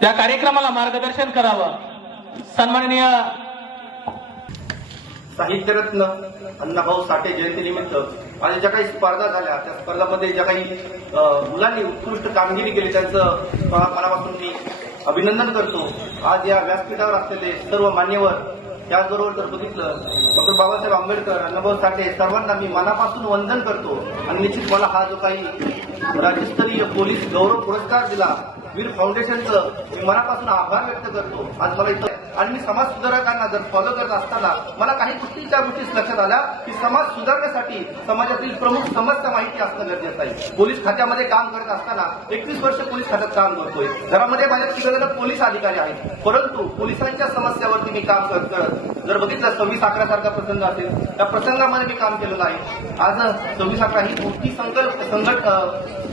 त्या कार्यक्रमाला मार्गदर्शन करावं. सन्माननीय साहित्यरत्न अण्णाभाऊ साठे जयंतीनिमित्त आज ज्या काही स्पर्धा झाल्या त्या स्पर्धांमध्ये ज्या काही मुलांनी उत्कृष्ट कामगिरी केली त्यांचं मनापासून मी अभिनंदन करतो. आज या व्यासपीठावर असलेले सर्व मान्यवर, त्याचबरोबर जर बघितलं डॉक्टर बाबासाहेब आंबेडकर, अण्णाभाऊ साठे सर्वांना मी मनापासून वंदन करतो. आणि निश्चित मला हा जो काही राज्यस्तरीय पोलीस गौरव पुरस्कार दिला वीर फाउंडेशनचं मी मनापासून आभार व्यक्त करतो. आज मला इथं आणि मी समाज सुधारकांना जर फॉलो करत असताना मला काही गोष्टीच्या लक्षात आल्या की समाज सुधारण्यासाठी समाजातील प्रमुख समस्या माहिती असणं गरजेचं आहे. पोलीस खात्यामध्ये काम करत असताना 21 वर्ष पोलीस खात्यात काम करतोय. घरामध्ये माझ्या तिघजण पोलीस अधिकारी आहेत, परंतु पोलिसांच्या समस्यावरती मी काम करत जर बघितलं 26/11 सारखा प्रसंग असेल त्या प्रसंगामध्ये मी काम केलेलं आहे. आज 26/11 ही मोठी संकट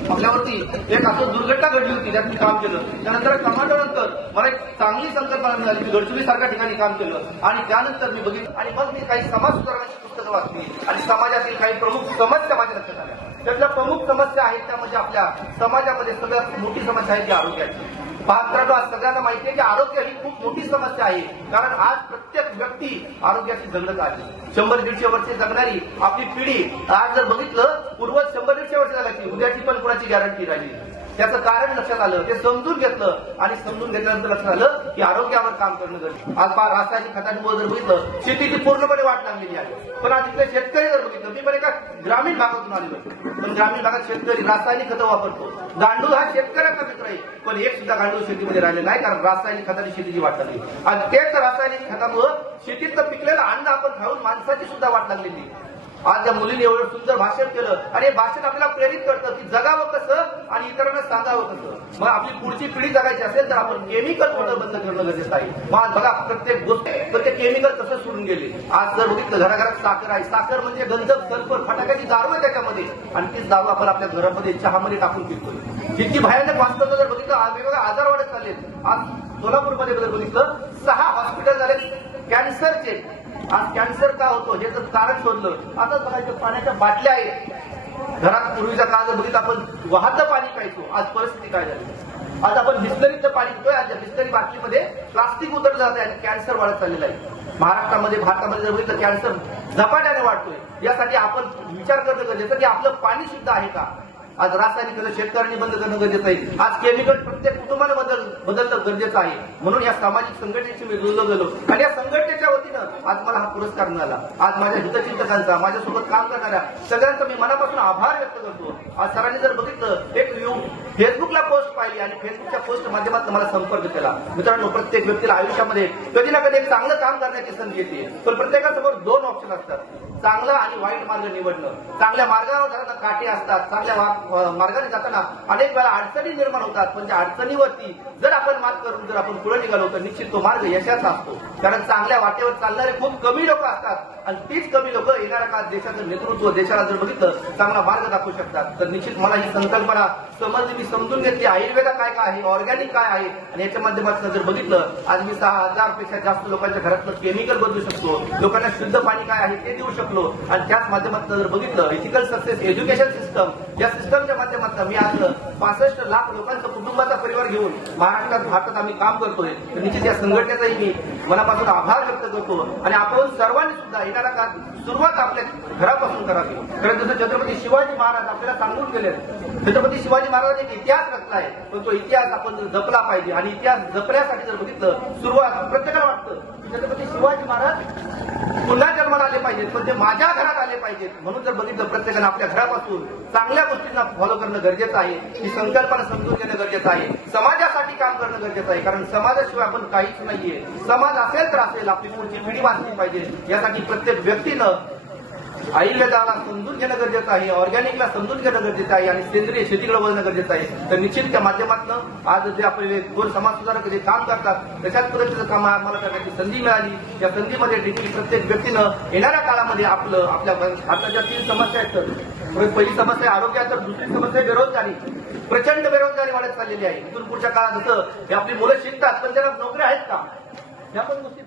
आपल्यावरती एक असं दुर्घटना घडली होती, त्यात मी काम केलं. त्यानंतर कमांडो नंतर मला एक चांगली संकल्पना मिळाली की गडचिरोली सारख्या ठिकाणी काम केलं. आणि त्यानंतर मी बघितलं आणि मग मी काही समाज सुधारण्याची पुस्तकं वाचली आणि समाजातील काही प्रमुख समस्या माझ्या लक्षात आल्या. त्यातल्या प्रमुख समस्या आहेत त्यामध्ये आपल्या समाजामध्ये सगळ्यात मोठी समस्या आहे ती आरोग्याची. मित्रांनो, आज सगळ्यांना माहिती आहे की आरोग्य ही खूप मोठी समस्या आहे. कारण आज प्रत्येक व्यक्ती आरोग्याची जगत आहे. 100-150 वर्षे जगणारी आपली पिढी आज जर बघितलं पूर्वज 100-150 वर्ष जगायची, उद्याची पण कुणाची गॅरंटी राहिली. त्याचं कारण लक्षात आलं, ते समजून घेतलं आणि समजून घेतल्यानंतर लक्षात आलं की आरोग्यावर काम करणं गरजेचं. आज रासायनिक खतांमुळे जर बघितलं शेतीची पूर्णपणे वाट लागलेली आहे. पण आज इथले शेतकरी जर बघितलं, मी पण एका ग्रामीण भागातून आलेलो, पण ग्रामीण भागात शेतकरी रासायनिक खतं वापरतो. गांडूळ हा शेतकऱ्याचा मित्र आहे, पण एक सुद्धा गांडूळ शेतीमध्ये राहिले नाही, कारण रासायनिक खताची शेतीची वाट लागली. आणि तेच रासायनिक खतामुळे शेतीतलं पिकलेलं अन्न आपण खाऊन माणसाची सुद्धा वाट लागलेली. आज या मुलीने एवढं सुंदर भाषण केलं आणि हे भाषण आपल्याला प्रेरित करतं की जगावं कसं आणि इतरांना सांगावं कसं. मग आपली पुढची पिढी जगायची असेल तर आपण केमिकल होणं बंद करणं गरजेचं आहे. मग बघा प्रत्येक गोष्ट ते केमिकल कसं सोडून गेले. आज जर बघितलं घराघरात साखर आहे, साखर म्हणजे गंधक, सल्फर, फटाक्याची दारू आहे त्याच्यामध्ये, आणि तीच दारू आपण आपल्या घरामध्ये चहामध्ये टाकून पितोय. जितकी भयानक वास्तवता जर बघितलं वेगवेगळे आजार वाढत चालले. आज सोलापूरमध्ये जर बघितलं 6 हॉस्पिटल झाले कॅन्सरचे. आज कॅन्सर का होतो हे जर कारण शोधलं. आता बघायचं पाण्याच्या बाटल्या आहेत घरात. पूर्वीच्या काळात बघितलं आपण वाहतं पाणी प्यायचो. आज परिस्थिती काय झाली, आज आपण बिस्लरीचं पाणी पितोय. आज बिस्लरी बाटलीमध्ये प्लास्टिक उतरलं जात आहे, कॅन्सर वाढत चाललेला आहे. भारतामध्ये जर बघितलं कॅन्सर झपाट्याने वाढतोय. यासाठी आपण विचार करणं गरजेचं की आपलं पाणी शुद्ध आहे का. आज रासायनिक शेतकऱ्यांनी बंद करणं गरजेचं आहे. आज केमिकल प्रत्येक कुटुंबाने बदलणं गरजेचं आहे. म्हणून या सामाजिक संघटनेशी मी जोडलो गेलो आणि या संघटनेच्या वतीनं आज मला हा पुरस्कार मिळाला. आज माझ्या हितचिंतकांचा, माझ्यासोबत काम करणाऱ्या सगळ्यांचा मी मनापासून आभार व्यक्त करतो. आज सरांनी जर बघितलं एक फेसबुकला पोस्ट पाहिली आणि फेसबुकच्या पोस्ट माध्यमातून मला संपर्क केला. मित्रांनो, प्रत्येक व्यक्तीला आयुष्यामध्ये कधी ना कधी एक चांगलं काम करण्याची संधी येते, पण प्रत्येकासमोर 2 ऑप्शन असतात, चांगला आणि वाईट मार्ग निवडणं. चांगल्या मार्गावर जाताना काटे असतात, चांगल्या मार्गाने जाताना अनेक वेळा अडचणी निर्माण होतात, पण त्या अडचणीवरती जर आपण मात करून जर आपण पुढे निघालो तर निश्चित तो मार्ग यशाचा असतो. कारण चांगल्या वाटेवर चालणारे खूप कमी लोक असतात आणि तीच कमी लोक येणाऱ्या काळात देशाचं नेतृत्व, देशाला जर बघितलं चांगला मार्ग दाखवू शकतात. तर निश्चित मला ही संकल्पना समजली, मी समजून घेतली आयुर्वेदा काय काय आहे, ऑर्गॅनिक काय आहे. आणि याच्या माध्यमातून जर बघितलं आज मी 6000 पेक्षा जास्त लोकांच्या घरातलं केमिकल बदलू शकतो, लोकांना शुद्ध पाणी काय आहे ते देऊ शकलो. आणि त्याच माध्यमातून जर बघितलं इथिकल सक्सेस एज्युकेशन सिस्टम, या सिस्टमच्या माध्यमातून मी आज 65 लाख लोकांचा कुटुंबाचा परिवार घेऊन भारतात आम्ही काम करतोय. तर निश्चित या संघटनेचाही मी मनापासून आभार व्यक्त करतो. आणि आपण सर्वांनी सुद्धा येणारा काळ सुरुवात आपल्या घरापासून करावी. कारण जसं छत्रपती शिवाजी महाराज आपल्याला सांगून गेले, छत्रपती शिवाजी महाराजांनी एक इतिहास रचला आहे, पण तो इतिहास आपण जपला पाहिजे. आणि इतिहास जपण्यासाठी जर बघितलं सुरुवात प्रत्येकाला वाटतं छत्रपती शिवाजी महाराज पुन्हा जन्माला आले पाहिजेत, पण ते माझ्या घरात आले पाहिजेत. म्हणून जर बघितलं प्रत्येकाने आपल्या घरापासून चांगल्या गोष्टींना फॉलो करणं गरजेचं आहे. ही संकल्पना समजून घेणं गरजेचं आहे. समाजासाठी काम करणं गरजेचं आहे, कारण समाजाशिवाय आपण काहीच नाहीये. समाज असेल तर असेल, आपली पुढची पिढी वाचली पाहिजे. यासाठी प्रत्येक व्यक्तीनं आयुर्वेदाला समजून घेणं गरजेचं आहे, ऑर्गॅनिकला समजून घेणं गरजेचं आहे आणि सेंद्रिय शेतीकडे वळणं गरजेचं आहे. तर निश्चित त्या माध्यमातून आज जे आपले दोन समाज सुधारक जे काम करतात त्याच्यात पद्धतीचं काम आम्हाला करण्याची संधी मिळाली. या संधीमध्ये देखील प्रत्येक व्यक्तीनं येणाऱ्या काळामध्ये आपल्या भारताच्या 3 समस्या आहेत. पहिली समस्या आरोग्य, तर दुसरी समस्या बेरोजगारी. प्रचंड बेरोजगारी वाढत चाललेली आहे. इथून पुढच्या काळात जसं आपली मुलं शिकतात पण त्यांना नोकऱ्या आहेत का, या पण गोष्टी